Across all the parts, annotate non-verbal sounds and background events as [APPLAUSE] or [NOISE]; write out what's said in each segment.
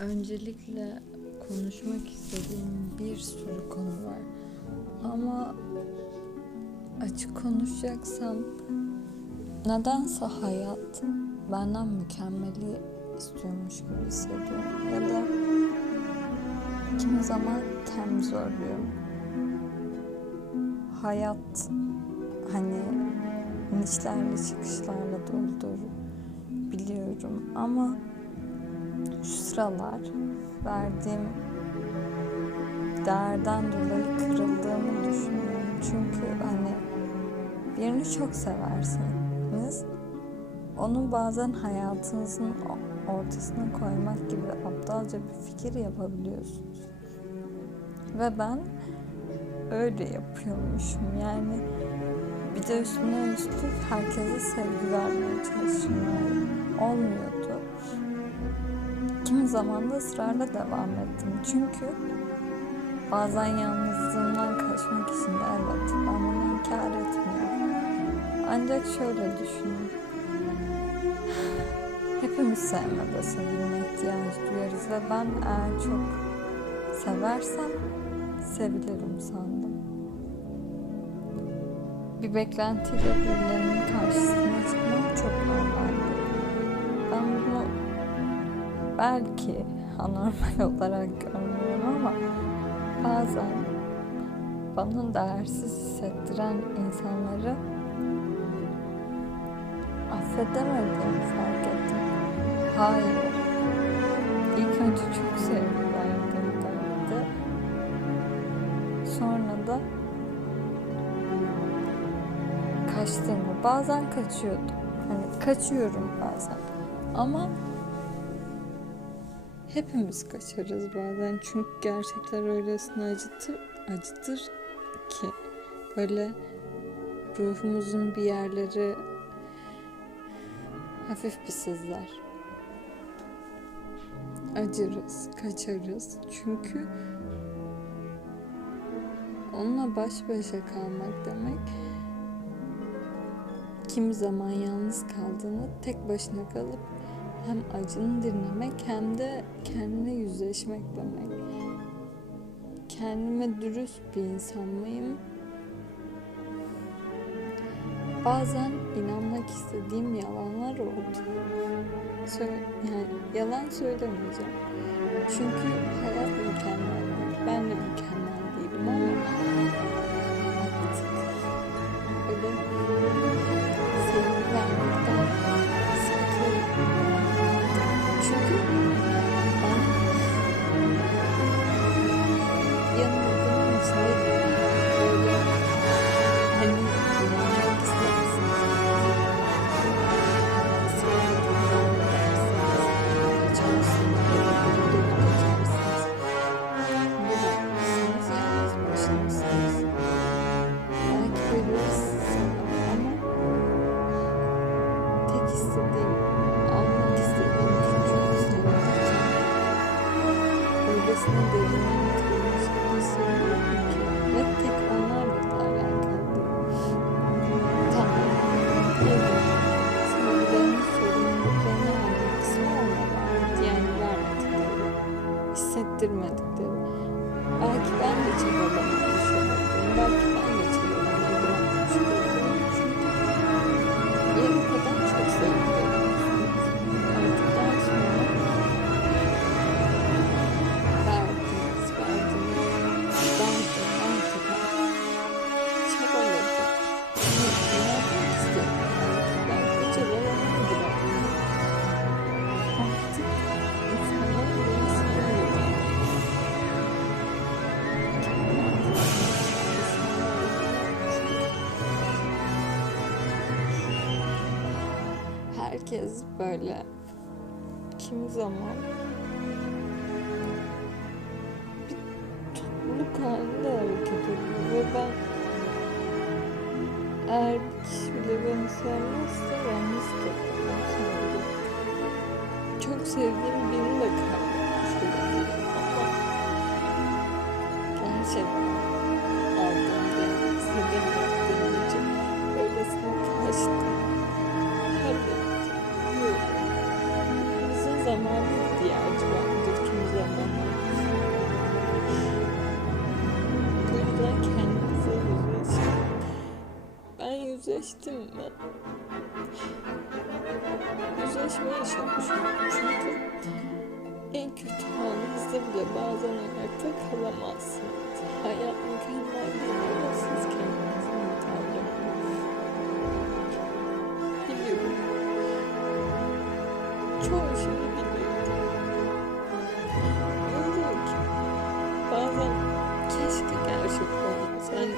Öncelikle konuşmak istediğim bir sürü konu var. Ama açık konuşacaksam nedense hayat benden mükemmeli istiyormuş gibi hissediyorum. Ya da kimi zaman kendimi zorluyorum. Hayat hani inişlerle çıkışlarla doludur biliyorum ama şu sıralar verdiğim değerden dolayı kırıldığımı düşünüyorum. Çünkü hani birini çok seversiniz. Onu bazen hayatınızın ortasına koymak gibi aptalca bir fikir yapabiliyorsunuz. Ve ben öyle yapıyormuşum. Yani bir de üstüne üstlük herkese sevgi vermeye çalışıyorum. Olmuyordu. Kimi zaman da ısrarla devam ettim. Çünkü bazen yalnızlığımdan kaçmak için de evet ben bunu inkar etmiyorum. Ancak şöyle düşünün. Hepimiz sevmede sevilme ihtiyacı duyarız ve ben eğer çok seversem sevilirim sandım. Bir beklentiyle birilerinin karşısına çıkmam çok normaldi. Ben bunu belki anormal [LAUGHS] olarak görmüyorum ama bazen bana değersiz hissettiren insanları affedemediğimi fark ettim. Hayır. İlk önce çok sevgi verdiğimde sonra da kaçtığımı bazen kaçıyordum. Hani kaçıyorum bazen. Ama hepimiz kaçarız bazen. Çünkü gerçekler öylesine acıtır, acıtır ki böyle ruhumuzun bir yerleri hafif bir sızlar. Acırız, kaçarız. Çünkü onunla baş başa kalmak demek kimi zaman yalnız kaldığını tek başına kalıp hem acını dinlemek hem de kendine yüzleşmek demek. Kendime dürüst bir insan mıyım? Bazen inanmak istediğim yalanlar oldu. Sö- yani yalan söylemeyeceğim. Çünkü hayat mükemmel. Ben de mükemmel Herkes böyle kimi zaman bir topluluk halinde hareket ediyor ve ben eğer bir kişi bile beni sevmezse yalnız kalırım. Çok sevdiğim birini de kaybetmiş olabilirim ama gerçekten yüzleştim mi? Yüzleşmeye çalışıyorum çünkü en kötü anınızda bile bazen ayakta kalamazsınız. Hayat mükemmel değil ama siz kendinizi imtihanlamayın. Biliyorum. Çoğu şeyi biliyorum. Diyorum ki bazen keşke gerçek olmasa. Hani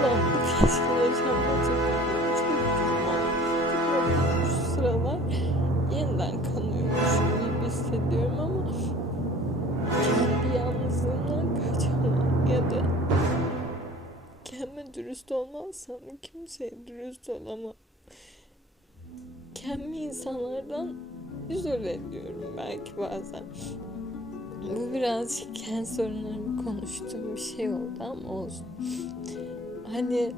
ulan bu keşke yaşanmayacak. Çok üzülüyorum. Şu sıralar yeniden kanıyormuşum gibi hissediyorum ama kendi yalnızlığımdan kaçamam ya da kendime dürüst olmazsam kimseye dürüst olamam. Kendimi insanlardan izole ediyorum belki bazen. Bu birazcık kendi sorunlarımı konuştuğum bir şey oldu ama olsun. Hani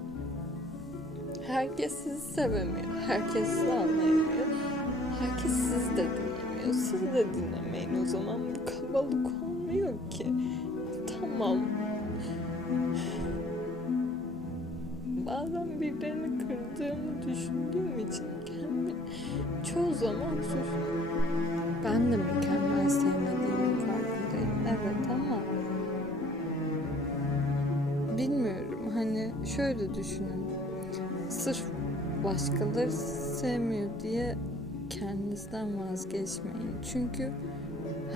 herkes sizi sevemiyor. Herkes sizi anlayamıyor. Herkes sizi de dinlemiyor. Siz de dinlemeyin o zaman. Bu kabalık olmuyor ki. Tamam. Bazen birilerini kırdığımı düşündüğüm için kendimi çoğu zaman suçluyorum. Ben de mükemmel sevmediğimin farkındayım. Evet ama bilmiyorum hani şöyle düşünün. Sırf başkaları sevmiyor diye kendinizden vazgeçmeyin. Çünkü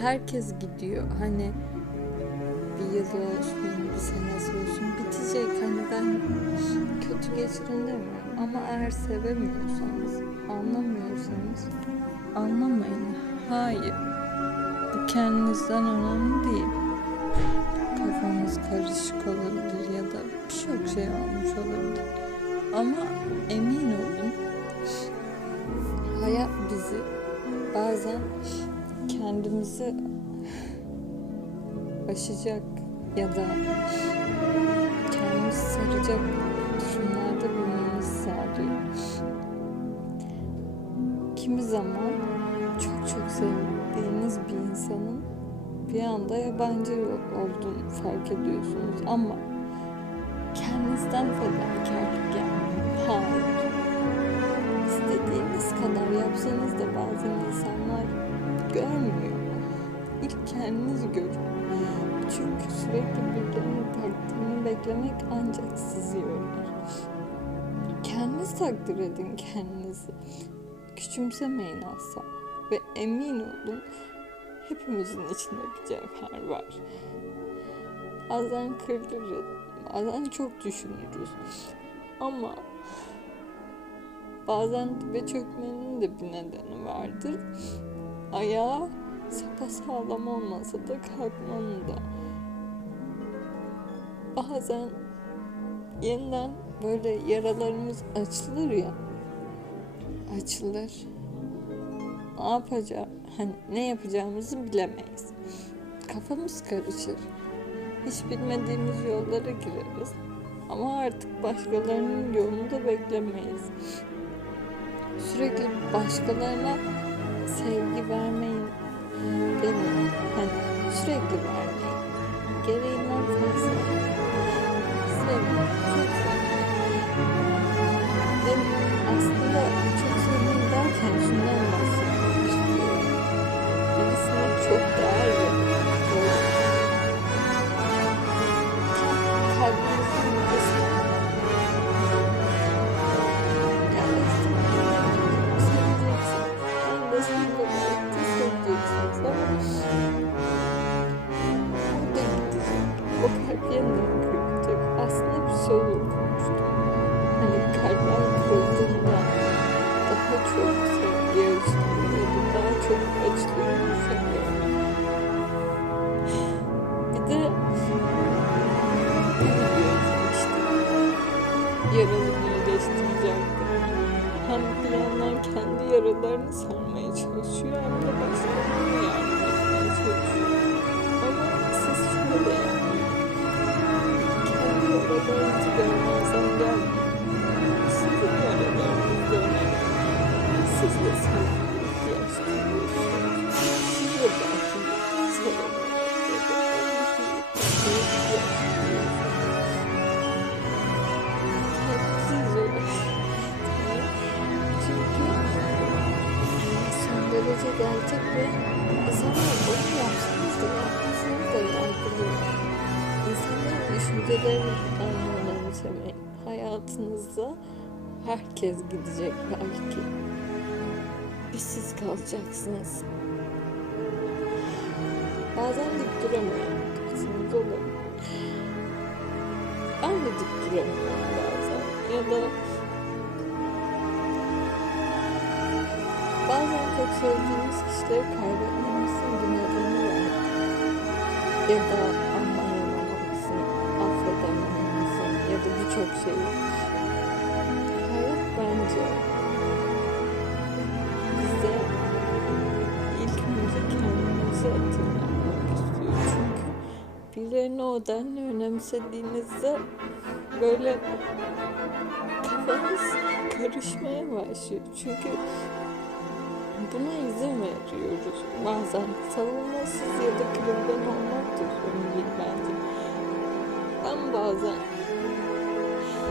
herkes gidiyor. Hani bir yıl olsun, bir senesi olsun bitecek. Hani ben kötü geçirin demiyorum. Ama eğer sevemiyorsanız, anlamıyorsanız anlamayın. Hayır. Bu kendinizden önemli değil. Kafanız karışık olabilir ya da birçok şey olmuş olabilir. Ama emin olun hayat bizi bazen kendimizi aşacak ya da kendimizi saracak durumlarda bulmamızı sağlıyor. Kimi zaman çok çok sevdiğiniz bir insanın bir anda yabancı olduğunu fark ediyorsunuz ama kendinizden fedakarlık yapmayın. Kadar yapsanız da bazen insanlar görmüyor. İlk kendiniz görün. Çünkü sürekli birilerinin takdirini beklemek ancak sizi yorar. Kendiniz takdir edin kendinizi. Küçümsemeyin asla. Ve emin olun hepimizin içinde bir cevher var. Bazen kırılırız, bazen çok düşünürüz. Ama bazen dibe çökmenin de bir nedeni vardır. Ayağı sapasağlam olmasa da kalkmanın da. Bazen yeniden böyle yaralarımız açılır ya. Açılır. Ne yapacağım? Hani ne yapacağımızı bilemeyiz. Kafamız karışır. Hiç bilmediğimiz yollara gireriz. Ama artık başkalarının yolunu da beklemeyiz. Sürekli başkalarına sevgi vermeyin demiyorum. Hani sürekli vermeyin. Gereğinden fazla sevmeyin. Çok sevmeyin. Aslında çok sevmeyin derken şundan bahsetmek istiyorum. Birisine çok değer hem kendi yaralarını sarmaya çalışıyor hem de başkalarına yardım etmeye çalışıyor. Ama siz şöyle yani. Kendi yaralarınızı görmezden gelmeyin. Sizin yaralarınız da önemli. Siz de sevin. Gerçek ve insanlar onu yapsanız da yapmasanız da yargılıyor. İnsanların düşüncelerini önemsemeyin. Hayatınızda herkes gidecek belki. Bir siz kalacaksınız. Bazen dik duramayacaksınız olur. Ben de dik duramıyorum bazen. Ya da çok sevdiğimiz kişileri kaybetmemizin bir nedeni var. Ya da anlayamamamızın, affedemememizin ya da birçok şeyi. Hayat bence bize ilk önce kendimizi hatırlatmak istiyor. Çünkü birilerini o denli önemsediğinizde böyle kafanız karışmaya başlıyor. Çünkü buna izin veriyoruz. Bazen savunmasız ya da kırılgan olmak da sorun değil bence. Ben bazen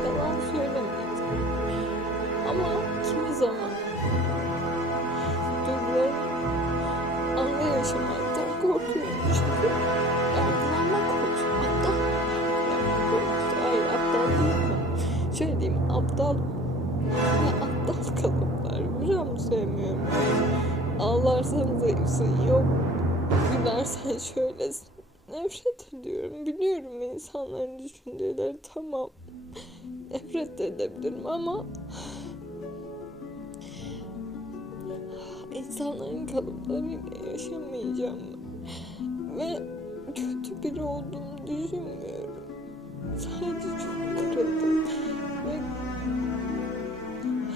yalan söylemeyeceğim. Ama kimi zaman duygularımı anda yaşamaktan korkuyorum. Çünkü yargılanmak korkuyorum. Aptal. korkusu. Hayır aptal değilim ben. Şöyle diyeyim aptal ve aptal kalıplar. Gram sevmiyorum. Ağlarsan zayıfsın. Yok. Gülersen [LAUGHS] şöylesin. Nefret ediyorum. Biliyorum insanların düşünceleri tamam. Nefret de edebilirim ama insanların kalıplarıyla yaşamayacağım. Ve kötü biri olduğumu düşünmüyorum. Sadece çok kırıldım. Ve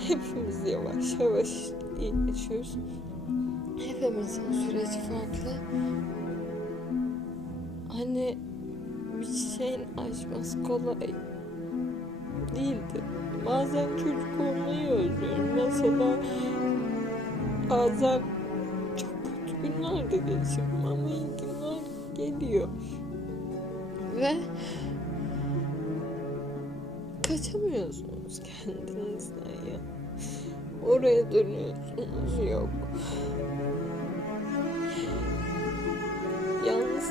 hepimiz yavaş yavaş iyileşiyoruz. Hepimizin süreci farklı. Hani bir şeyin aşması kolay değildi. Bazen çocuk olmayı özlüyorum. Mesela bazen çok kötü günler de geçiyorum ama iyi günler geliyor. Ve kaçamıyorsunuz kendinizden ya. Oraya dönüyorsunuz yok.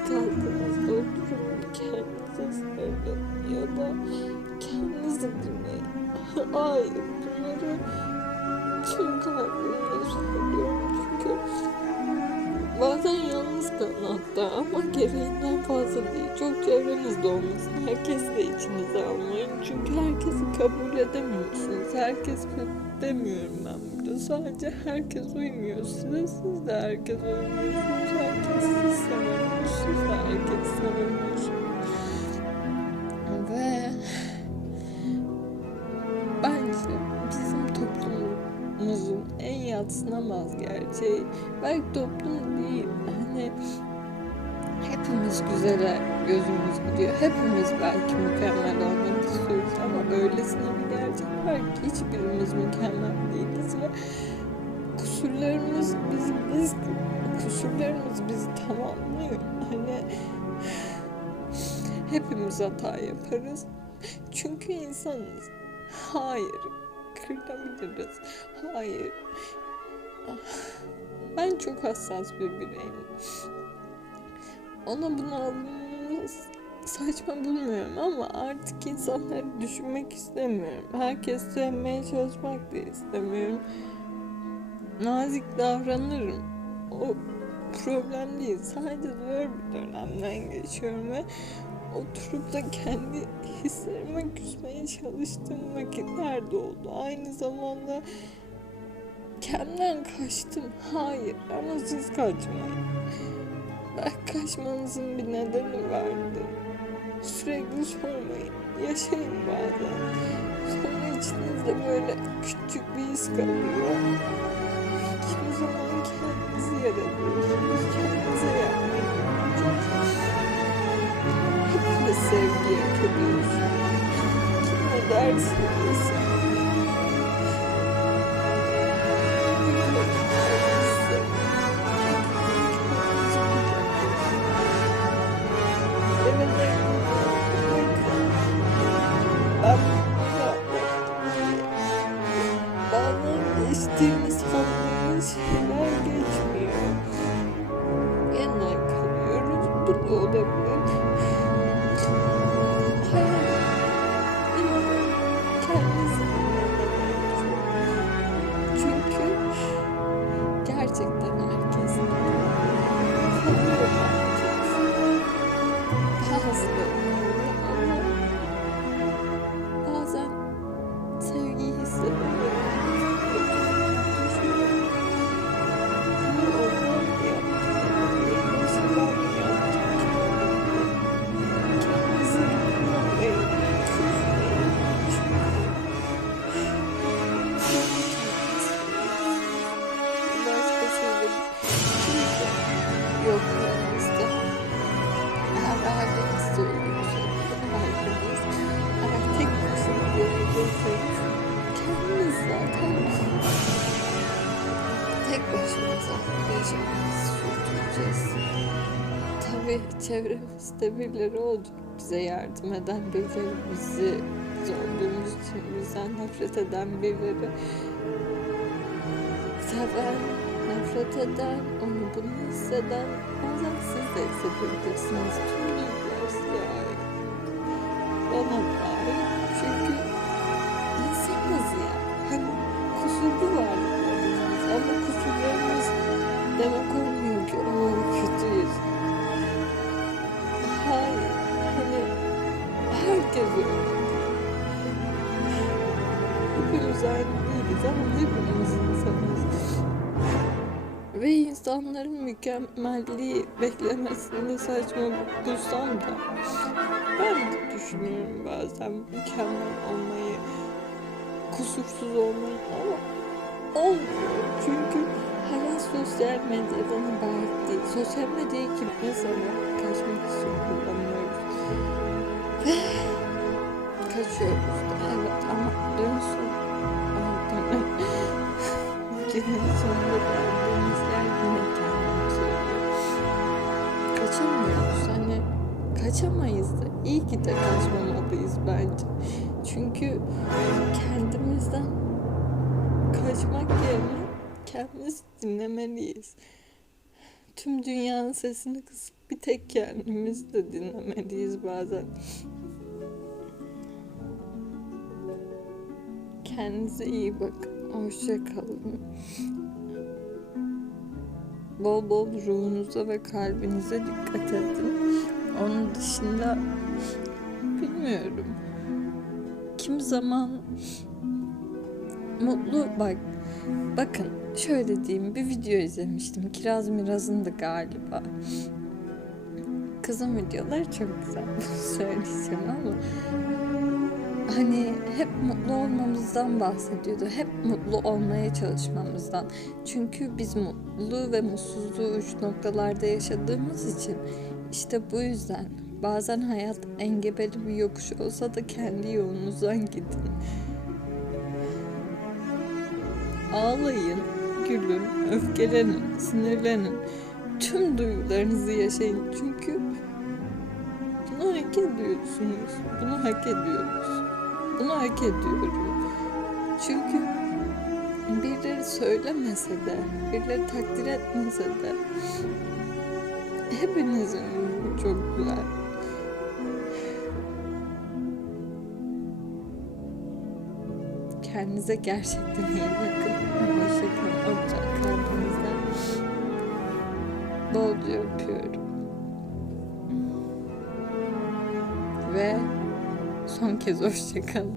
Kaldığınızda oturun kendinize sarılın ya da kendinizi dinleyin. Hayır bunları tüm kalbimle söylüyorum çünkü bazen yalnız kalın hatta ama gereğinden fazla değil. Çok çevrenizde olmasın. Herkes de içinize almayın. Çünkü herkesi kabul edemiyorsunuz. Herkes kötü demiyorum ben burada. Sadece herkes uymuyor size. Siz de herkes uymuyorsunuz. Herkes sizi sevemiyor. Siz de herkes sevemiyorsunuz. Ve bence bizim toplumumuzun en yatsınamaz gerçeği belki toplum değil hani hepimiz güzele gözümüz gidiyor hepimiz belki mükemmel istiyoruz ama öylesine bir gerçek var ki hiçbirimiz mükemmel değiliz ve kusurlarımız bizi biz kusurlarımız bizi tamamlıyor hani hepimiz hata yaparız çünkü insanız Hayır. Kırılabiliriz. Hayır. Ben çok hassas bir bireyim. Ona bunu almamız saçma bulmuyorum ama artık insanları düşünmek istemiyorum. Herkes sevmeye çalışmak da istemiyorum. Nazik davranırım. O problem değil. Sadece zor bir dönemden geçiyorum ve oturup da kendi hislerime küsmeye çalıştığım vakitler de oldu. Aynı zamanda kendimden kaçtım. Hayır ama siz kaçmayın. Belki kaçmanızın bir nedeni vardı. Sürekli sormayın. Yaşayın bazen. Sonra içinizde böyle küçük bir his kalıyor. Kimi zaman kendinizi yaratıyorsunuz. Kendinize yapmayın. Hepiniz sevgiye kalıyorsunuz. Kim ne derse desin. Bazen çevremizde birileri olacak bize yardım eden birileri, bizi biz olduğumuz için bizden nefret eden birileri seven, nefret eden, onu bunu hisseden bazen siz de hissedebilirsiniz. Tüm duygular size ait. Bana ait. Çünkü insanız ya. Hani kusurlu varlıklarız ama kusurlarımız demek olmuyor ki o kötüyüz. Hepimiz aynı değiliz ama hepimiz insanız. Ve insanların mükemmelliği beklemesini saçma bulsam da ben de düşünüyorum bazen mükemmel olmayı, kusursuz olmayı ama olmuyor. Çünkü hayat sosyal medyadan ibaret değil. Sosyal medyayı kim insana kaçmak için kullanıyoruz. Ve kaçıyoruz da dönsün. Günün [LAUGHS] sonunda yer yine kendini söylüyor. Kaçamıyoruz hani kaçamayız da iyi ki de kaçmamalıyız bence. Çünkü kendimizden kaçmak yerine kendimizi dinlemeliyiz. Tüm dünyanın sesini kısıp bir tek kendimizi de dinlemeliyiz bazen. Kendinize iyi bakın. Hoşça kalın. Bol bol ruhunuza ve kalbinize dikkat edin. Onun dışında bilmiyorum. Kim zaman mutlu bak bakın şöyle diyeyim bir video izlemiştim. Kiraz Miraz'ındı galiba. Kızım videoları çok güzel. [LAUGHS] Söyleyeceğim ama hani hep mutlu olmamızdan bahsediyordu. Hep mutlu olmaya çalışmamızdan. Çünkü biz mutluluğu ve mutsuzluğu uç noktalarda yaşadığımız için işte bu yüzden bazen hayat engebeli bir yokuş olsa da kendi yolunuzdan gidin. Ağlayın, gülün, öfkelenin, sinirlenin. Tüm duygularınızı yaşayın çünkü bunu hak ediyorsunuz. Bunu hak ediyoruz. Bunu hak ediyorum. Çünkü birileri söylemese de, birileri takdir etmese de hepinizin ruhu çok güzel. Kendinize gerçekten iyi bakın. Hoşçakalın. Olacak kalbinizden. Bolca öpüyorum. Ve son kez hoşçakalın.